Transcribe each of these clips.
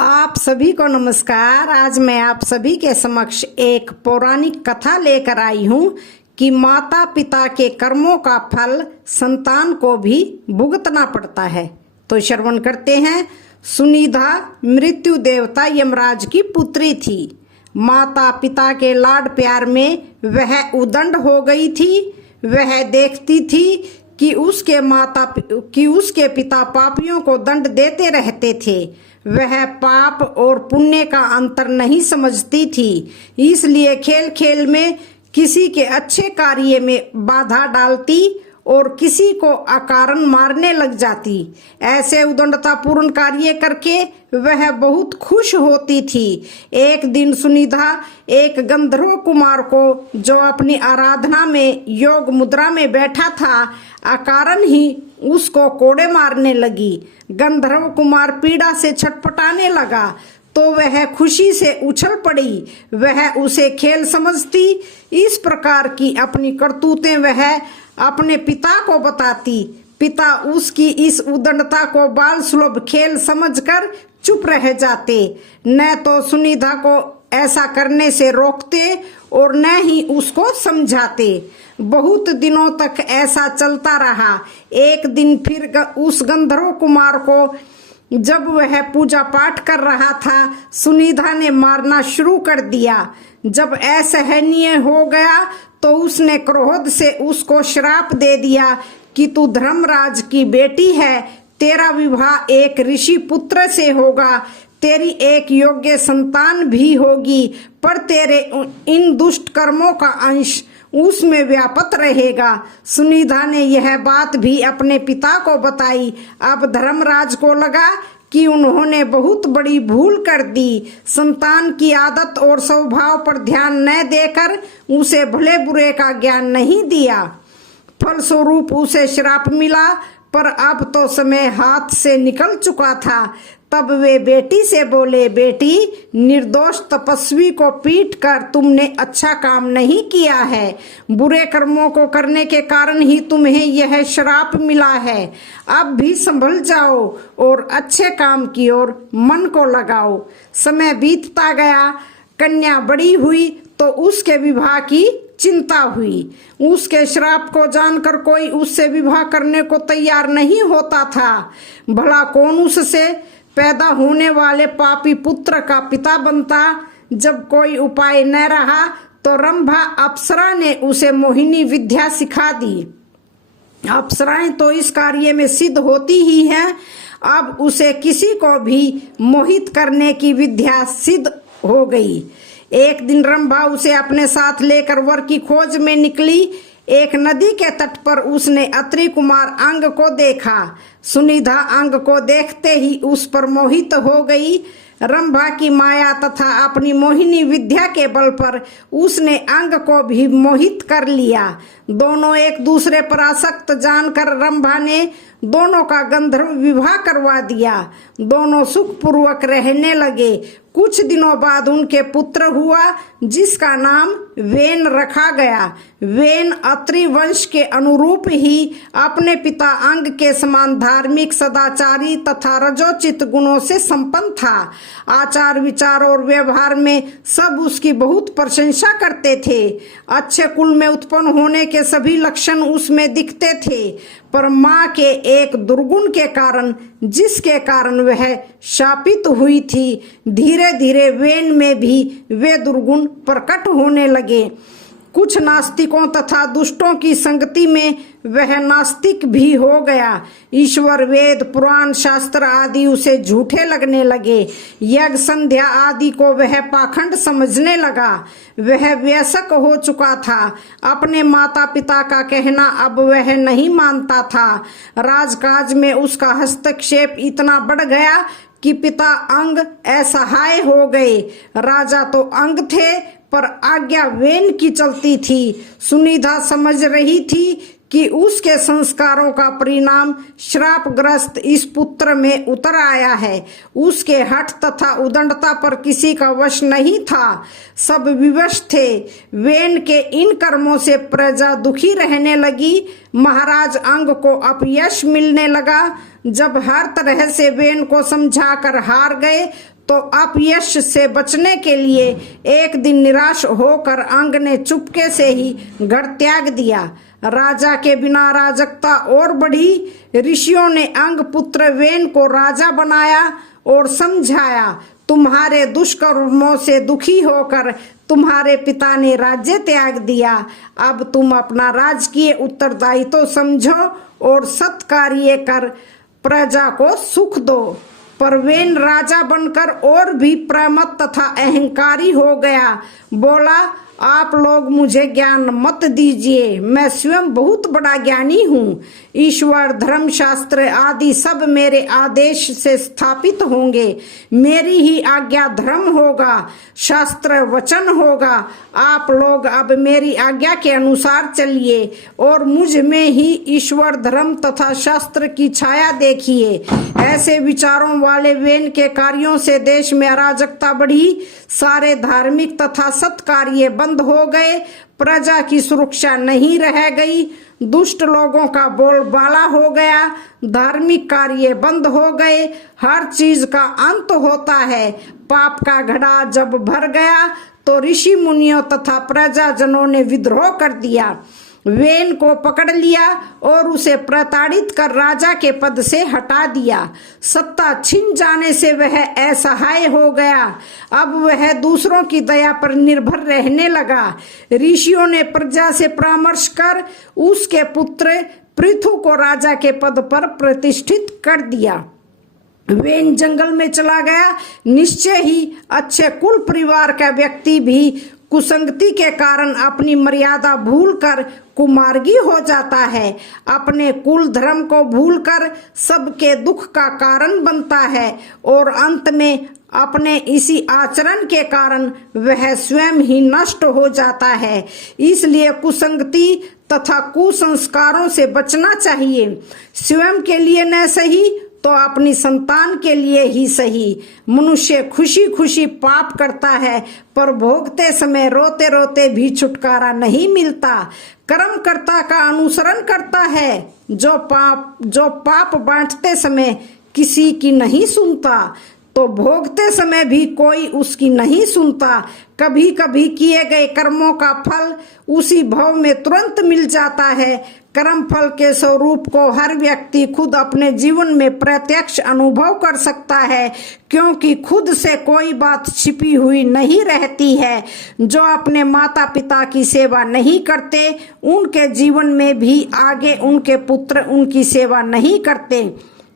आप सभी को नमस्कार। आज मैं आप सभी के समक्ष एक पौराणिक कथा लेकर आई हूँ कि माता पिता के कर्मों का फल संतान को भी भुगतना पड़ता है। तो श्रवण करते हैं। सुनिधा मृत्यु देवता यमराज की पुत्री थी। माता पिता के लाड प्यार में वह उदंड हो गई थी। वह देखती थी कि उसके पिता पापियों को दंड देते रहते थे। वह पाप और पुण्य का अंतर नहीं समझती थी, इसलिए खेल खेल में किसी के अच्छे कार्य में बाधा डालती और किसी को अकारण मारने लग जाती। ऐसे उदंडतापूर्ण कार्य करके वह बहुत खुश होती थी। एक दिन सुनिधा एक गंधर्व कुमार को, जो अपनी आराधना में योग मुद्रा में बैठा था, अकारण ही उसको कोड़े मारने लगी। गंधर्व कुमार पीड़ा से छटपटाने लगा तो वह खुशी से उछल पड़ी। वह उसे खेल समझती। इस प्रकार की अपनी करतूतें वह अपने पिता को बताती। पिता उसकी इस उदंडता को बाल सुलभ खेल समझकर चुप रह जाते। न तो सुनिधा को ऐसा करने से रोकते और न ही उसको समझाते। बहुत दिनों तक ऐसा चलता रहा। एक दिन फिर उस गंधर्व कुमार को, जब वह पूजा पाठ कर रहा था, सुनिधा ने मारना शुरू कर दिया। जब असहनीय हो गया तो उसने क्रोध से उसको श्राप दे दिया कि तू धर्मराज की बेटी है, तेरा विवाह एक ऋषि पुत्र से होगा, तेरी एक योग्य संतान भी होगी, पर तेरे इन दुष्ट कर्मों का अंश उसमें व्यापत रहेगा। सुनिधा ने यह बात भी अपने पिता को बताई। अब धर्मराज को लगा कि उन्होंने बहुत बड़ी भूल कर दी। संतान की आदत और स्वभाव पर ध्यान न देकर उसे भले बुरे का ज्ञान नहीं दिया। फलस्वरूप उसे श्राप मिला, पर अब तो समय हाथ से निकल चुका था। तब वे बेटी से बोले, बेटी, निर्दोष तपस्वी को पीट कर तुमने अच्छा काम नहीं किया है। बुरे कर्मों को करने के कारण ही तुम्हें यह श्राप मिला है। अब भी संभल जाओ और अच्छे काम की ओर मन को लगाओ। समय बीतता गया। कन्या बड़ी हुई तो उसके विवाह की चिंता हुई। उसके श्राप को जानकर कोई उससे विवाह करने को तैयार नहीं होता था। भला कौन उससे पैदा होने वाले पापी पुत्र का पिता बनता। जब कोई उपाय न रहा तो रंभा अप्सरा ने उसे मोहिनी विद्या सिखा दी। अप्सराएं तो इस कार्य में सिद्ध होती ही हैं। अब उसे किसी को भी मोहित करने की विद्या सिद्ध हो गई। एक दिन रंभा उसे अपने साथ लेकर वर की खोज में निकली। एक नदी के तट पर उसने अत्रि कुमार अंग को देखा। सुनिधा अंग को देखते ही उस पर मोहित हो गई। रंभा की माया तथा अपनी मोहिनी विद्या के बल पर उसने अंग को भी मोहित कर लिया। दोनों एक दूसरे पर आसक्त जानकर रंभा ने दोनों का गंधर्व विवाह करवा दिया। दोनों सुखपूर्वक रहने लगे। कुछ दिनों बाद उनके पुत्र हुआ, जिसका नाम वेन रखा गया। वेन अत्रि वंश के अनुरूप ही अपने पिता अंग के समान धार्मिक, सदाचारी तथा रजोचित गुणों से संपन्न था। आचार विचार और व्यवहार में सब उसकी बहुत प्रशंसा करते थे। अच्छे कुल में उत्पन्न होने के सभी लक्षण उसमें दिखते थे, पर माँ के एक दुर्गुण के कारण, जिसके कारण वह शापित हुई थी, धीरे धीरे वेन में भी वे दुर्गुण प्रकट होने लगे। कुछ नास्तिकों तथा दुष्टों की संगति में वह नास्तिक भी हो गया। ईश्वर, वेद, पुराण, शास्त्र आदि उसे झूठे लगने लगे। यज्ञ, संध्या आदि को वह पाखंड समझने लगा। वह वयस्क हो चुका था। अपने माता पिता का कहना अब वह नहीं मानता था। राजकाज में उसका हस्तक्षेप इतना बढ़ गया कि पिता अंग असहाय हो गए। राजा तो अंग थे, पर आज्ञा वेन की चलती थी। सुनिधा समझ रही थी कि उसके संस्कारों का परिणाम श्रापग्रस्त इस पुत्र में उतर आया है। उसके हठ तथा उदंडता पर किसी का वश नहीं था, सब विवश थे। वेन के इन कर्मों से प्रजा दुखी रहने लगी। महाराज अंग को अपयश मिलने लगा। जब हर तरह से वेन को समझाकर हार गए तो अपयश से बचने के लिए एक दिन निराश होकर अंग ने चुपके से ही घर त्याग दिया। राजा के बिना राजकता और बढ़ी। ऋषियों ने अंग पुत्र वेन को राजा बनाया और समझाया, तुम्हारे दुष्कर्मों से दुखी होकर तुम्हारे पिता ने राज्य त्याग दिया। अब तुम अपना राजकीय उत्तरदायित्व समझो और सत्कार्य कर प्रजा को सुख दो। पर वेन राजा बनकर और भी प्रमत्त तथा अहंकारी हो गया। बोला, आप लोग मुझे ज्ञान मत दीजिए, मैं स्वयं बहुत बड़ा ज्ञानी हूँ। ईश्वर, धर्म, शास्त्र आदि सब मेरे आदेश से स्थापित होंगे। मेरी ही आज्ञा धर्म होगा, शास्त्र वचन होगा। आप लोग अब मेरी आज्ञा के अनुसार चलिए और मुझ में ही ईश्वर, धर्म तथा शास्त्र की छाया देखिए। ऐसे विचारों वाले वेन के कार्यों से देश में अराजकता बढ़ी। सारे धार्मिक तथा सत्कार्य बंद हो गए। प्रजा की सुरक्षा नहीं रह गई। दुष्ट लोगों का बोलबाला हो गया। धार्मिक कार्य बंद हो गए। हर चीज का अंत होता है। पाप का घड़ा जब भर गया तो ऋषि मुनियों तथा प्रजाजनों ने विद्रोह कर दिया। वेन को पकड़ लिया और उसे प्रताड़ित कर राजा के पद से हटा दिया। सत्ता छिन जाने से वह असहाय हो गया। अब वह दूसरों की दया पर निर्भर रहने लगा। ऋषियों ने प्रजा से परामर्श कर उसके पुत्र पृथु को राजा के पद पर प्रतिष्ठित कर दिया। वेन जंगल में चला गया। निश्चय ही अच्छे कुल परिवार का व्यक्ति भी कुसंगति के कारण अपनी मर्यादा भूलकर कुमार्गी हो जाता है। अपने कुल धर्म को भूलकर सबके दुख का कारण बनता है और अंत में अपने इसी आचरण के कारण वह स्वयं ही नष्ट हो जाता है। इसलिए कुसंगति तथा कुसंस्कारों से बचना चाहिए। स्वयं के लिए न सही तो अपनी संतान के लिए ही सही। मनुष्य खुशी खुशी पाप करता है पर भोगते समय रोते रोते भी छुटकारा नहीं मिलता। कर्मकर्ता का अनुसरण करता है जो पाप बांटते समय किसी की नहीं सुनता तो भोगते समय भी कोई उसकी नहीं सुनता। कभी कभी किए गए कर्मों का फल उसी भव में तुरंत मिल जाता है। कर्म फल के स्वरूप को हर व्यक्ति खुद अपने जीवन में प्रत्यक्ष अनुभव कर सकता है, क्योंकि खुद से कोई बात छिपी हुई नहीं रहती है। जो अपने माता पिता की सेवा नहीं करते उनके जीवन में भी आगे उनके पुत्र उनकी सेवा नहीं करते।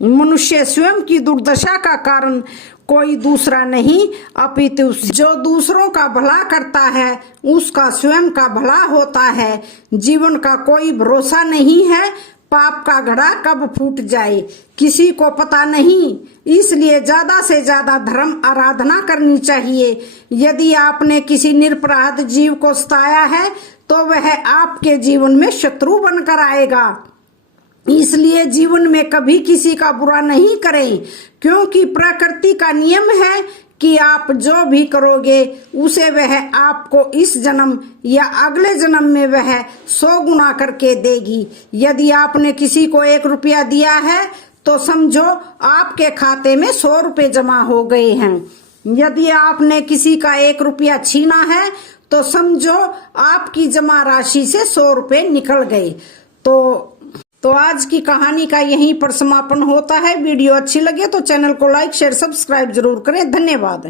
मनुष्य स्वयं की दुर्दशा का कारण कोई दूसरा नहीं अपितु जो दूसरों का भला करता है उसका स्वयं का भला होता है। जीवन का कोई भरोसा नहीं है। पाप का घड़ा कब फूट जाए किसी को पता नहीं। इसलिए ज्यादा से ज्यादा धर्म आराधना करनी चाहिए। यदि आपने किसी निरपराध जीव को सताया है तो वह आपके जीवन में शत्रु बनकर आएगा। इसलिए जीवन में कभी किसी का बुरा नहीं करें, क्योंकि प्रकृति का नियम है कि आप जो भी करोगे उसे वह आपको इस जन्म या अगले जन्म में वह 100 गुना करके देगी। यदि आपने किसी को 1 रुपया दिया है तो समझो आपके खाते में 100 रुपए जमा हो गए हैं। यदि आपने किसी का 1 रुपया छीना है तो समझो आपकी जमा राशि से 100 रुपए निकल गए। तो आज की कहानी का यहीं पर समापन होता है। वीडियो अच्छी लगे तो चैनल को लाइक शेयर सब्सक्राइब जरूर करें। धन्यवाद।